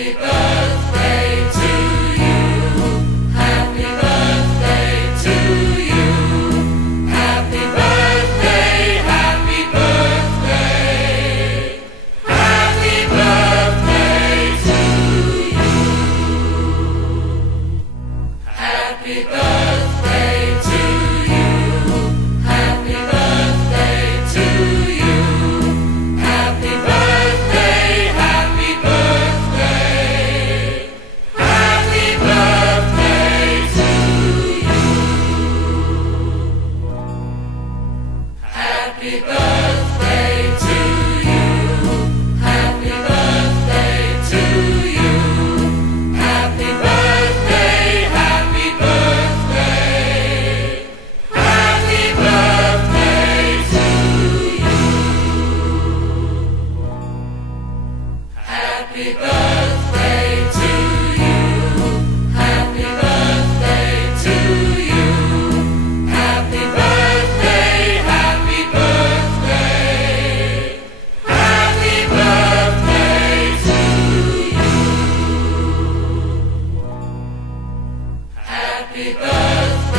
Happy birthday to you. Happy birthday to you. Happy birthday, happy birthday. Happy birthday to you. Happy birthday to you. Happy birthday to you. Happy birthday, happy birthday. Happy birthday to you. Happy birthday to you. Happy birthday to you. Happy birthday, happy birthday. Happy birthday to you. Happy birthday to you. Happy birthday to you. Happy birthday, happy birthday. Happy birthday to you. Happy birthday.